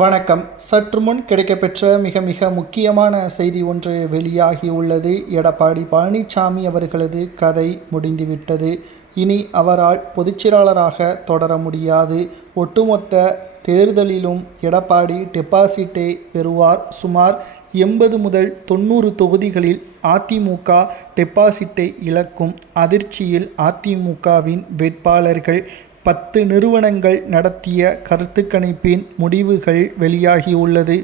வணக்கம். சற்று முன் கிடைக்கப்பெற்ற மிக முக்கியமான செய்தி ஒன்று வெளியாகியுள்ளது. எடப்பாடி பழனிசாமி அவர்களது கதை முடிந்துவிட்டது. இனி அவரால் பொதுச்செயலாளராக தொடர முடியாது. ஒட்டுமொத்த தேர்தலிலும் எடப்பாடி டெபாசிட்டை பெறுவார். சுமார் 80 முதல் 90 தொகுதிகளில் அதிமுக டெபாசிட்டை இழக்கும் அதிர்ச்சியில் அதிமுகவின் வேட்பாளர்கள். 10 நிறுவனங்கள் நடத்திய கருத்து கணிப்பின் முடிவுகள் வெளியாகியுள்ளது.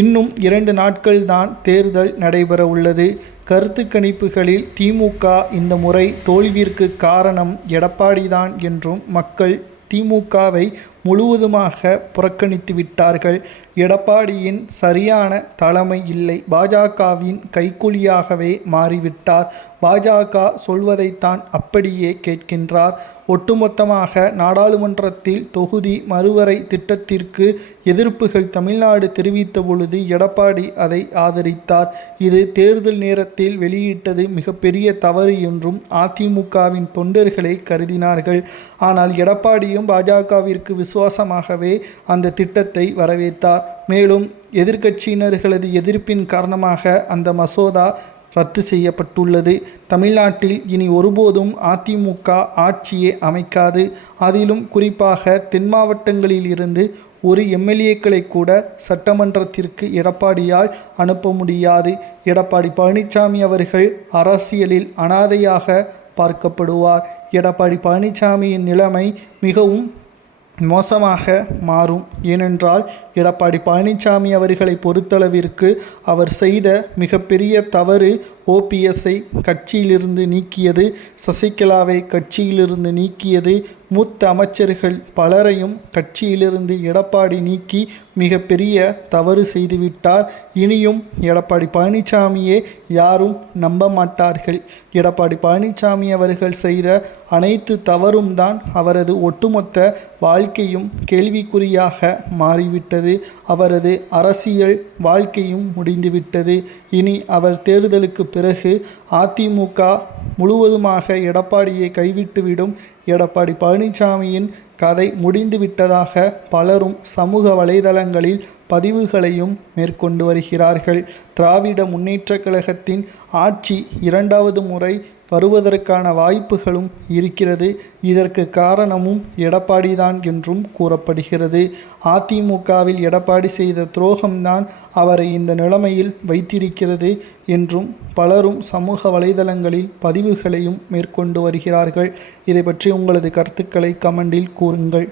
இன்னும் 2 நாட்கள் தான் தேர்தல் நடைபெற உள்ளது. கருத்து கணிப்புகளில் திமுக இந்த முறை தோல்விற்கு காரணம் எடப்பாடிதான் என்றும் மக்கள் திமுகவை முழுவதுமாக புறக்கணித்து விட்டார்கள். எடப்பாடியின் சரியான தலைமை இல்லை, பாஜகவின் கைக்கூலியாகவே மாறிவிட்டார். பாஜக சொல்வதைத்தான் அப்படியே கேட்கின்றார். ஒட்டுமொத்தமாக நாடாளுமன்றத்தில் தொகுதி மறுவரை திட்டத்திற்கு எதிர்ப்புகள் தமிழ்நாடு தெரிவித்த பொழுது எடப்பாடி அதை ஆதரித்தார். இது தேர்தல் நேரத்தில் வெளியிட்டது மிகப்பெரிய தவறு என்றும் அதிமுகவின் தொண்டர்களே கருதினார்கள். ஆனால் எடப்பாடியும் பாஜகவிற்கு விசுவாசமாகவே அந்த திட்டத்தை வரவேற்றார். மேலும் எதிர்க்கட்சியினர்களது எதிர்ப்பின் காரணமாக அந்த மசோதா ரத்து செய்யப்பட்டுள்ளது. தமிழ்நாட்டில் இனி ஒருபோதும் அதிமுக ஆட்சியே அமைக்காது. அதிலும் குறிப்பாக தென் மாவட்டங்களில் இருந்து ஒரு எம்எல்ஏக்களை கூட சட்டமன்றத்திற்கு எடப்பாடியால் அனுப்ப முடியாது. எடப்பாடி பழனிசாமி அவர்கள் அரசியலில் அனாதையாக பார்க்கப்படுவார். எடப்பாடி பழனிசாமியின் நிலைமை மிகவும் மோசமாக மாறும். ஏனென்றால் எடப்பாடி பழனிசாமி அவர்களை பொறுத்தளவிற்கு அவர் செய்த மிகப்பெரிய தவறு ஓபிஎஸ்ஐ கட்சியிலிருந்து நீக்கியது, சசிகலாவை கட்சியிலிருந்து நீக்கியது, மூத்த அமைச்சர்கள் பலரையும் கட்சியிலிருந்து எடப்பாடி நீக்கி மிகப்பெரிய தவறு செய்துவிட்டார். இனியும் எடப்பாடி பழனிசாமியே யாரும் நம்ப மாட்டார்கள். எடப்பாடி பழனிசாமி அவர்கள் செய்த அனைத்து தவறும் தான் அவரது ஒட்டுமொத்த வாழ்க்கையும் கேள்விக்குறியாக மாறிவிட்டது. அவரது அரசியல் வாழ்க்கையும் முடிந்துவிட்டது. இனி அவர் தேர்தலுக்கு பிறகு அதிமுக முழுவதுமாக எடப்பாடியை கைவிட்டுவிடும். எடப்பாடி பழனிசாமியின் கதை முடிந்துவிட்டதாக பலரும் சமூக வலைதளங்களில் பதிவுகளையும் மேற்கொண்டு வருகிறார்கள். திராவிட முன்னேற்றக் கழகத்தின் ஆட்சி 2வது முறை வருவதற்கான வாய்ப்புகளும் இருக்கிறது. இதற்கு காரணமும் எடப்பாடிதான் என்றும் கூறப்படுகிறது. அதிமுகவில் எடப்பாடி செய்த துரோகம்தான் அவரை இந்த நிலைமையில் வைத்திருக்கிறது என்றும் பலரும் சமூக வலைதளங்களில் பதிவுகளையும் மேற்கொண்டு வருகிறார்கள். இதை பற்றி உங்களது கருத்துக்களை கமெண்டில் கூறுங்கள்.